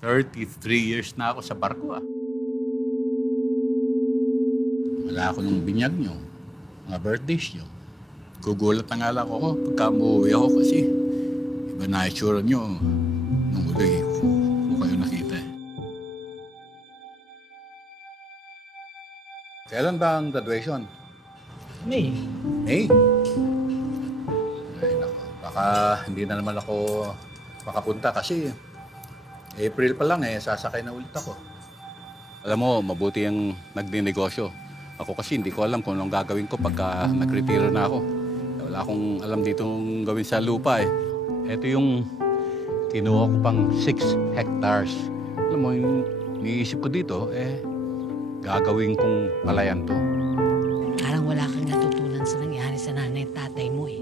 33 years na ako sa barko ah. Wala ako nung binyag nyo, mga birthdays nyo. Gugulat na nga lang ako pagka umuwi ako kasi iba na itsura nyo nung uli ko kayo nakita eh. Kailan ba ang graduation? May. May? Ay nako, baka hindi na naman ako makapunta kasi April pa lang sasakay na ulit ako. Alam mo, mabuti ang nagdinegosyo. Ako kasi hindi ko alam kung anong gagawin ko pagka nagretiro na ako. Wala akong alam ditong gawin sa lupa eh. Ito yung kinuha ko pang 6 hectares. Alam mo, yung niisip ko dito, gagawin kong palayan to. Parang wala kang natutunan sa nangyari sa nanay at tatay mo eh.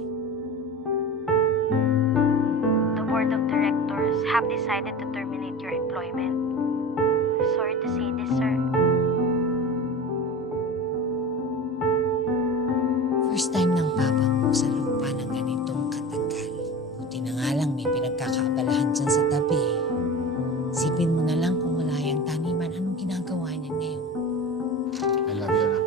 The board of directors have decided to terminate your employment. Sorry to say this, sir. First time ng papa mo sa lupa ng ganitong katagal. Buti na nga lang may pinagkakaabalahan dyan sa tabi. Isipin mo na lang kung wala yung taniman, anong ginagawa niya ngayon? I love you, anak.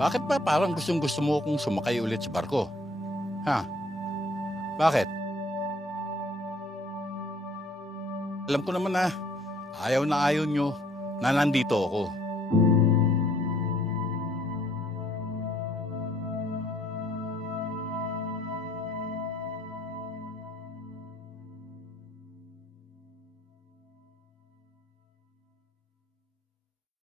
Bakit ba parang gustong-gusto mo akong sumakay ulit sa barko? Ha? Bakit? Alam ko naman na ayaw nyo na nandito ako.